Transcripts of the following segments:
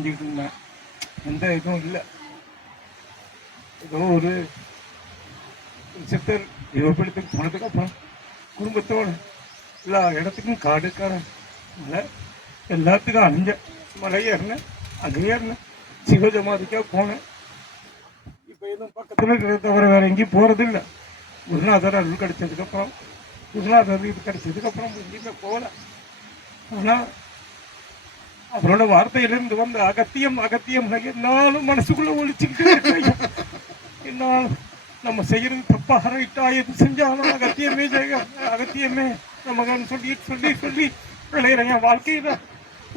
செஞ்சுக்கிட்டு இருந்தேன். எந்த இதுவும் இல்லை. ஏதோ ஒரு சித்தர் யுவப்படுத்துக்கு போனதுக்கு அப்புறம் குடும்பத்தோடு எல்லா இடத்துக்கும் காடுக்காரன் மலை எல்லாத்துக்கும் அழிஞ்சேன். மலை ஏறினேன், அங்கேயே இருந்தேன். சிவஜமாதிக்காக போனேன். இப்போ எதுவும் பக்கத்தில் இருக்கிறத தவிர வேற எங்கேயும் போகிறது இல்லை. குருநாதர் அருள் கிடைச்சதுக்கப்புறம், குருநாதர் இது கிடைச்சதுக்கப்புறம் எங்கேயுமே போகல. ஆனால் அவரோட வார்த்தையிலிருந்து வந்த அகத்தியம் அகத்தியம் என்னாலும் மனசுக்குள்ள ஒழிச்சுக்கிட்டு என்னாலும் நம்ம செய்யறது தப்பாக ரைட்டா எது செஞ்சாலும் அகத்தியமே அகத்தியமே நமக்கு சொல்லி சொல்லி சொல்லி விளையிறேன். என் வாழ்க்கையில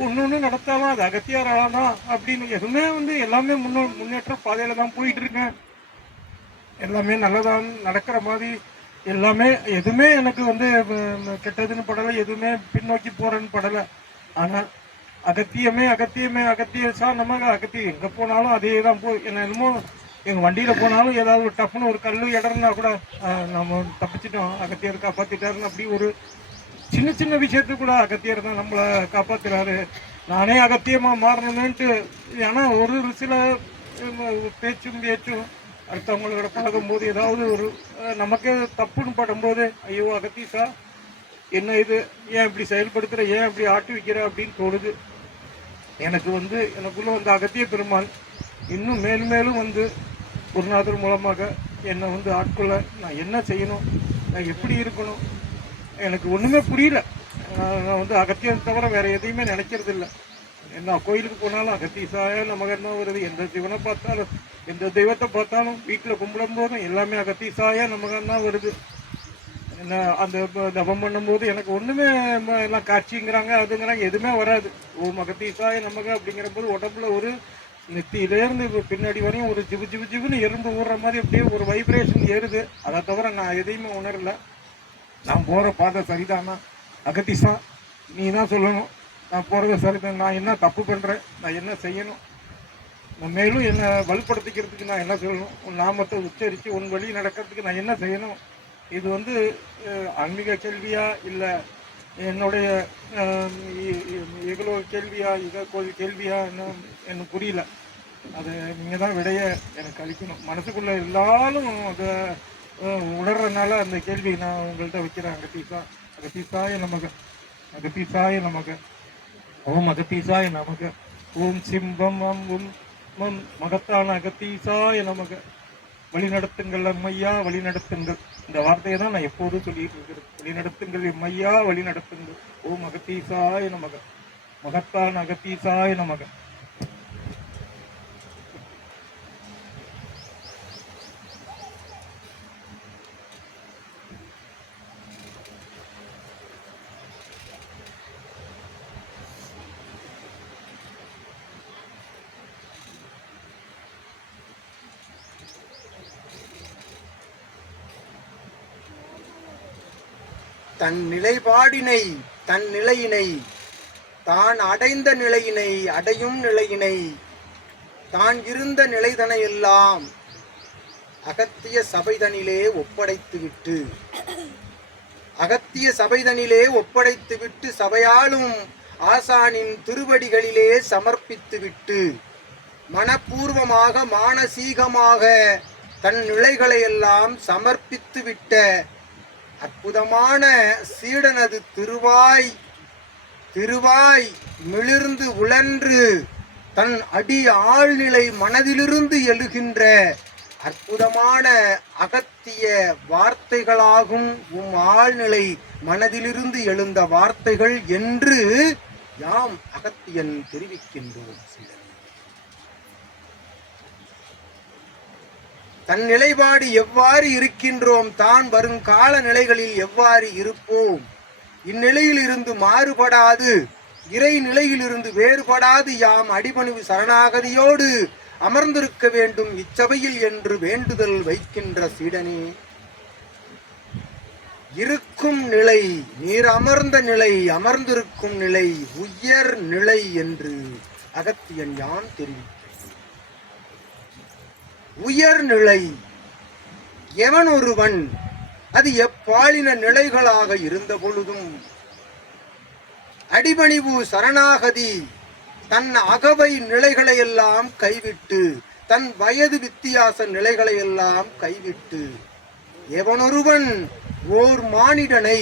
ஒன்று நடத்தாம அது அகத்தியாரானா அப்படின்னு எதுவுமே எல்லாமே முன்னேற்ற பாதையில தான் போயிட்டு இருக்கேன். எல்லாமே நல்லதான் நடக்கிற மாதிரி எல்லாமே எதுவுமே எனக்கு கெட்டதுன்னு படலை, எதுவுமே பின்னோக்கி போறேன்னு படலை. ஆனால் அகத்தியமே அகத்தியமே அகத்தியசா நமக்கு அகத்தியம் எங்கே போனாலும் அதே தான் என்னமோ எங்கள் வண்டியில் போனாலும் ஏதாவது ஒரு டப்புன்னு ஒரு கல் இடம்னா கூட நம்ம தப்பிச்சிட்டோம், அகத்தியர் காப்பாற்றிட்டாருன்னு அப்படி ஒரு சின்ன சின்ன விஷயத்துக்கு கூட அகத்தியர் தான் நம்மளை காப்பாற்றுறாரு. நானே அகத்தியமாக மாறணுமேன்ட்டு. ஏன்னா ஒரு சில பேச்சும் அடுத்தவங்களோட பழகும் போது ஏதாவது ஒரு நமக்கே தப்புன்னு படும்போது ஐயோ அகத்தீசா என்ன இது, ஏன் இப்படி செயல்படுத்துகிற, ஏன் இப்படி ஆட்டி வைக்கிற அப்படின்னு தோணுது. எனக்கு எனக்குள்ள அகத்திய பெருமாள் இன்னும் மேலும் மேலும் குருநாதர் மூலமாக என்னை ஆட்கொள்ள நான் என்ன செய்யணும், நான் எப்படி இருக்கணும், எனக்கு ஒன்றுமே புரியல. நான் அகத்தியம் தவிர வேற எதையுமே நினைக்கிறது இல்லை. என்ன கோயிலுக்கு போனாலும் அகத்தீசாய நமக்கு என்ன வருது, எந்த சிவனை பார்த்தாலும் எந்த தெய்வத்தை பார்த்தாலும் வீட்டில் கும்பிடும் போதும் எல்லாமே அகத்தீசாய நமக்கு என்ன வருது. என்ன அந்த தபம் பண்ணும்போது எனக்கு ஒன்றுமே எல்லாம் காட்சிங்கிறாங்க அதுங்கிறாங்க எதுவுமே வராது. ஓம் அகத்தீசாய நமக்கு அப்படிங்கிற போது உடம்புல ஒரு நெத்தியிலேருந்து பின்னாடி வரையும் ஒரு ஜிவு ஜிவு ஜிவுன்னு எறும்பு ஊடுற மாதிரி அப்படியே ஒரு வைப்ரேஷன் ஏறுது. அதை தவிர நான் எதையுமே உணரல. நான் போகிற பாதை சரிதானா அகத்தீசா, நீ தான் சொல்லணும். நான் போகிறது சரிதான், நான் என்ன தப்பு பண்ணுறேன், நான் என்ன செய்யணும், மேலும் என்னை வலுப்படுத்திக்கிறதுக்கு நான் என்ன சொல்லணும், உன் நாமத்தை உச்சரித்து உன் வழி நடக்கிறதுக்கு நான் என்ன செய்யணும். இது ஆன்மீக கேள்வியா இல்லை என்னுடைய இகலோ கேள்வியா கோயில் கேள்வியா எனக்கு புரியல. அது நீங்கள் தான் விடைய எனக்கு அளிக்கணும். மனசுக்குள்ளே எல்லாரும் அதை உணர்றதுனால அந்த கேள்வி நான் உங்கள்கிட்ட வைக்கிறேன். அகத்தீசாய நமக்கு அகத்தீசாய நமக்கு ஓம் அகத்தீசாய நமக்கு ஓம் சிம்பம் ஓம் மகத்தான அகத்தீசாய நமக்கு வழிநடத்துங்கள் அம்மையா வழிநடத்துங்கள். இந்த வார்த்தையை தான் நான் எப்போதும் சொல்லிட்டு இருக்கிறேன். வழிநடத்துங்கள் எம்மையா வழிநடத்துங்கள். ஓம் அகத்தீசாய நமக மகத்தான் அகத்தீசாய நமக. தன் நிலைப்பாடினை தன் நிலையினை தான் அடைந்த நிலையினை அடையும் நிலையினை தான் இருந்த நிலைதனையெல்லாம் அகத்திய சபைதனிலே ஒப்படைத்துவிட்டு சபையாலும் ஆசானின் திருவடிகளிலே சமர்ப்பித்துவிட்டு மனப்பூர்வமாக மானசீகமாக தன் நிலைகளையெல்லாம் சமர்ப்பித்துவிட்ட அற்புதமான சீடனது திருவாய் மிளிர்ந்து உழன்று தன் அடி ஆழ்நிலை மனதிலிருந்து எழுகின்ற அற்புதமான அகத்திய வார்த்தைகளாகும் ஆழ்நிலை மனதிலிருந்து எழுந்த வார்த்தைகள் என்று யாம் அகத்தியன் தெரிவிக்கின்றோம். தன் நிலைப்பாடு எவ்வாறு இருக்கின்றோம், தான் வருங்கால நிலைகளில் எவ்வாறு இருப்போம், இந்நிலையில் இருந்து மாறுபடாது இறை நிலையிலிருந்து வேறுபடாது யாம் அடிபணிவு சரணாகதியோடு அமர்ந்திருக்க வேண்டும் இச்சபையில் என்று வேண்டுதல் வைக்கின்ற சீடனே, இருக்கும் நிலை நீர் அமர்ந்த நிலை அமர்ந்திருக்கும் நிலை உயர் நிலை என்று அகத்தியன் யான் தெரிவிக்கிறேன். உயர்நிலை எவன் ஒருவன் அது எப்பாலின நிலைகளாக இருந்த பொழுதும் அடிபணிவு சரணாகதி தன் அகவை நிலைகளை எல்லாம் கைவிட்டு, தன் வயது வித்தியாச நிலைகளை எல்லாம் கைவிட்டு, எவனொருவன் ஓர் மானிடனை,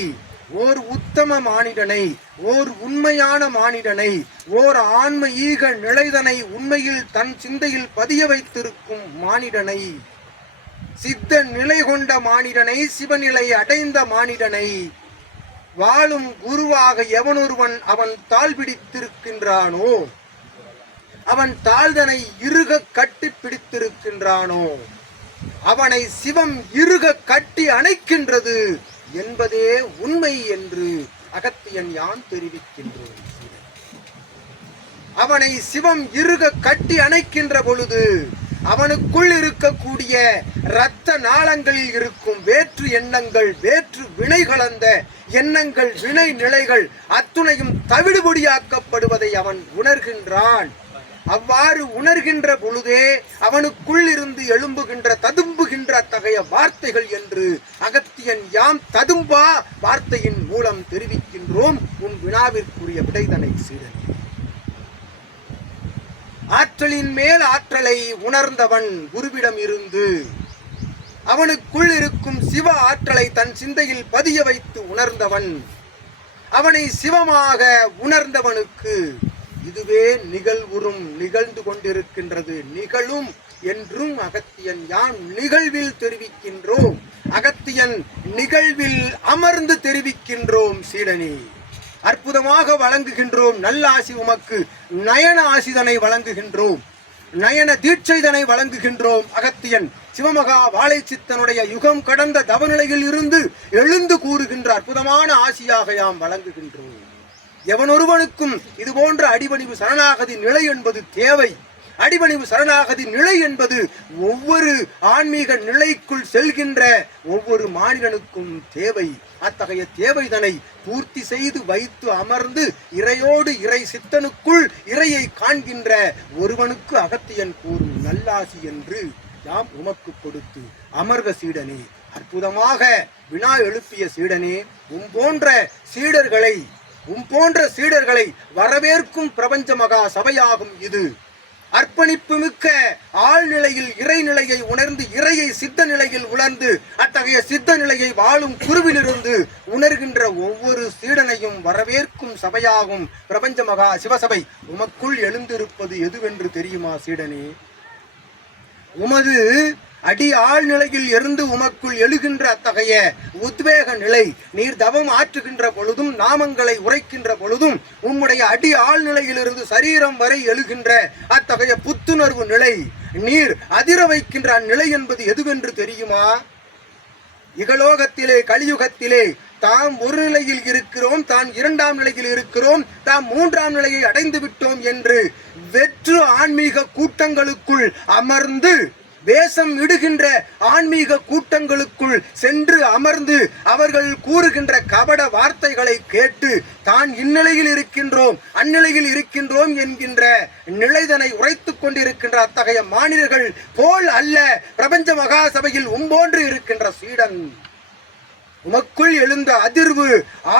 ஓர் உத்தம மானிடனை, ஓர் உண்மையான மானிடனை, ஓர் ஆன்ம ஈக நிலைதனை உண்மையில் தன் சிந்தையில் பதிய வைத்திருக்கும் மானிடனை, சித்த நிலை கொண்ட மானிடனை, சிவநிலை அடைந்த மானிடனை வாழும் குருவாக எவனொருவன் அவன் தாழ் பிடித்திருக்கின்றானோ, அவன் தாழ்தனை இறுக கட்டி பிடித்திருக்கின்றானோ, அவனை சிவம் இறுக கட்டி அணைக்கின்றது என்பதே உண்மை என்று அகத்தியன் யான் தெரிவிக்கின்றோம். அவனை சிவம் இறுக கட்டி அணைக்கின்ற பொழுது அவனுக்குள் இருக்கக்கூடிய இரத்த நாளங்களில் இருக்கும் வேற்று எண்ணங்கள், வேற்று வினை கலந்த எண்ணங்கள், வினை நிலைகள் அத்துணையும் தவிடுபொடியாக்கப்படுவதை அவன் உணர்கின்றான். அவ்வாறு உணர்கின்ற பொழுதே அவனுக்குள் இருந்து எழும்புகின்ற, ததும்புகின்ற அத்தகைய வார்த்தைகள் என்று அகத்தியன் யாம் ததும்பா வார்த்தையின் மூலம் தெரிவிக்கின்றோம். உன் வினாவிற்குரிய விடைதனை சீடன். ஆற்றலின் மேல் ஆற்றலை உணர்ந்தவன் குருவிடம் இருந்து அவனுக்குள் இருக்கும் சிவ ஆற்றலை தன் சிந்தையில் பதிய வைத்து உணர்ந்தவன், அவனை சிவமாக உணர்ந்தவனுக்கு இதுவே நிகழ்வுறும், நிகழ்ந்து கொண்டிருக்கின்றது, நிகழும் என்றும் அகத்தியன் யான் நிகழ்வில் தெரிவிக்கின்றோம். அகத்தியன் நிகழ்வில் அமர்ந்து தெரிவிக்கின்றோம். சீடனே, அற்புதமாக வழங்குகின்றோம். நல்ல ஆசி உமக்கு நயன ஆசிதனை வழங்குகின்றோம், நயன தீட்சைதனை வழங்குகின்றோம். அகத்தியன் சிவமகா வாழைச்சித்தனுடைய யுகம் கடந்த தவநிலையில் இருந்து எழுந்து கூறுகின்ற அற்புதமான ஆசியாக யாம் வழங்குகின்றோம். எவனொருவனுக்கும் இது போன்ற அடிபணிவு சரணாகதி நிலை என்பது தேவை. அடிபணிவு சரணாகதி நிலை என்பது ஒவ்வொரு ஆன்மீக நிலைக்குள் செல்கின்ற ஒவ்வொரு மாநிலனுக்கும் தேவை. அத்தகைய தேவைதனை பூர்த்தி செய்து வைத்து அமர்ந்து இறையோடு இறை சித்தனுக்குள் இறையை காண்கின்ற ஒருவனுக்கு அகத்தியன் கூறும் நல்லாசி என்று யாம் உமக்கு கொடுத்து அமர்க சீடனே. அற்புதமாக வினா எழுப்பிய சீடனே, போன்ற சீடர்களை வரவேற்கும் பிரபஞ்ச மகா சபையாகும் இது. அர்ப்பணிப்பு மிக்க ஆழ்நிலையில் இறைநிலையை உணர்ந்து இறையை சித்த நிலையில் உணர்ந்து அத்தகைய சித்த நிலையை வாழும் குருவிலிருந்து உணர்கின்ற ஒவ்வொரு சீடனையும் வரவேற்கும் சபையாகும் பிரபஞ்ச மகா சிவசபை. உமக்குள் எழுந்திருப்பது எதுவென்று தெரியுமா சீடனே? உமது அடி ஆழ்நிலையில் இருந்து உமக்குள் எழுகின்ற அத்தகைய உத்வேக நிலை, நீர் தவம் ஆற்றுகின்ற பொழுதும் நாமங்களை உரைக்கின்ற பொழுதும் உம்முடைய அடி ஆழ்நிலையிலிருந்து சரீரம் வரை எழுகின்ற அத்தகைய புத்துணர்வு நிலை, நீர் அதிர வைக்கின்ற அந்நிலை என்பது எதுவென்று தெரியுமா? இகலோகத்திலே கலியுகத்திலே தாம் ஒரு நிலையில் இருக்கிறோம், தான் இரண்டாம் நிலையில் இருக்கிறோம், தாம் மூன்றாம் நிலையை அடைந்து விட்டோம் என்று வெற்று ஆன்மீக கூட்டங்களுக்குள் அமர்ந்து வேஷம் இடுகின்ற ஆன்மீக கூட்டங்களுக்குள் சென்று அமர்ந்து அவர்கள் கூறுகின்ற கபட வார்த்தைகளை கேட்டு தான் இந்நிலையில் இருக்கின்றோம் அந்நிலையில் இருக்கின்றோம் என்கின்ற நிலைதனை உரைத்துக் கொண்டிருக்கின்ற அத்தகைய மாநிலர்கள் போல் அல்ல பிரபஞ்ச மகா சபையில் உம்போன்று இருக்கின்ற சீடன். உமக்குள் எழுந்த அதிர்வு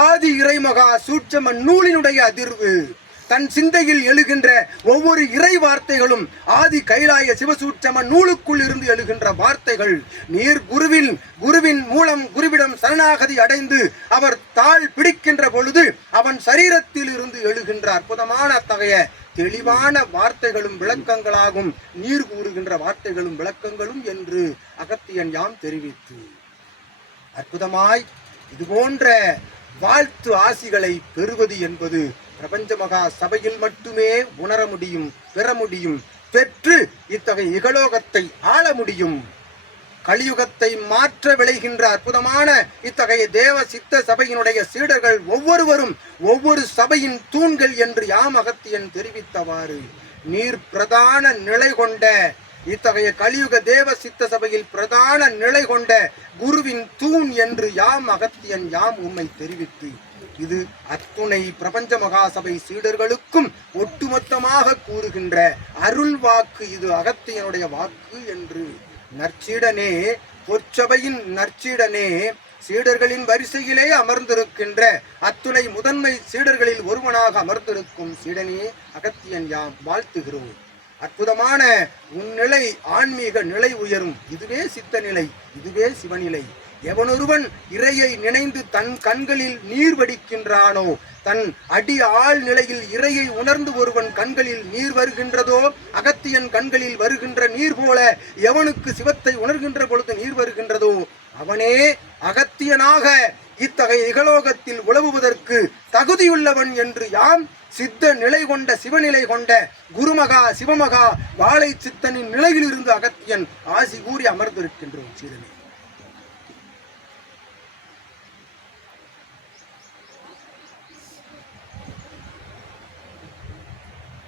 ஆதி இறைமகா சூட்சம நூலினுடைய அதிர்வு. தன் சிந்தையில் எழுகின்ற ஒவ்வொரு இறை வார்த்தைகளும் ஆதி கைலாய சிவசூட்சம நூலுக்குள் இருந்து எழுகின்ற வார்த்தைகள். நீர் குருவின் மூலம் குருவிடம் சரணாகதி அடைந்து அவர் தாழ் பிடிக்கின்ற பொழுது அவன் சரீரத்தில் இருந்து எழுகின்ற அற்புதமான அத்தகைய தெளிவான வார்த்தைகளும் விளக்கங்களாகும். நீர் கூறுகின்ற வார்த்தைகளும் விளக்கங்களும் என்று அகத்தியன் யாம் தெரிவித்து அற்புதமாய் இது போன்ற வாழ்த்து ஆசிகளை பெறுவது என்பது பிரபஞ்ச மகா சபையில் மட்டுமே உணர முடியும், பெற முடியும், பெற்று இத்தகைய இகலோகத்தை ஆள முடியும். கலியுகத்தை மாற்ற விளைகின்ற அற்புதமான இத்தகைய தேவ சித்த சபையினுடைய சீடர்கள் ஒவ்வொருவரும் ஒவ்வொரு சபையின் தூண்கள் என்று யாம் அகத்தியன் தெரிவித்தவாறு நீர் பிரதான நிலை கொண்ட இத்தகைய கலியுக தேவ சித்த சபையில் பிரதான நிலை கொண்ட குருவின் தூண் என்று யாம் அகத்தியன் யாம் உம்மை தெரிவித்து இது அத்துணை பிரபஞ்ச மகாசபை சீடர்களுக்கும் ஒட்டுமொத்தமாக கூறுகின்ற அருள் வாக்கு. இது அகத்தியனுடைய வாக்கு என்று நற்சீடனே, பொற்சபையின் நற்சீடனே, சீடர்களின் வரிசையிலே அமர்ந்திருக்கின்ற அத்துணை முதன்மை சீடர்களில் ஒருவனாக அமர்ந்திருக்கும் சீடனே அகத்தியன் யாம் வாழ்த்துகிறோம். அற்புதமான உன்னிலை ஆன்மீக நிலை உயரும். இதுவே சித்த நிலை, இதுவே சிவநிலை. எவனொருவன் இறையை நினைந்து தன் கண்களில் நீர் வடிக்கின்றானோ, தன் அடி ஆள் நிலையில் இறையை உணர்ந்து ஒருவன் கண்களில் நீர் வருகின்றதோ, அகத்தியன் கண்களில் வருகின்ற நீர் போல எவனுக்கு சிவத்தை உணர்கின்ற பொழுது நீர் வருகின்றதோ, அவனே அகத்தியனாக இத்தகைய இகலோகத்தில் உலவுவதற்கு தகுதியுள்ளவன் என்று யாம் சித்த நிலை கொண்ட சிவநிலை கொண்ட குருமகா சிவமகா வாழை சித்தனின் நிலையிலிருந்து அகத்தியன் ஆசி கூறி அமர்ந்திருக்கின்றோம் சீடனே.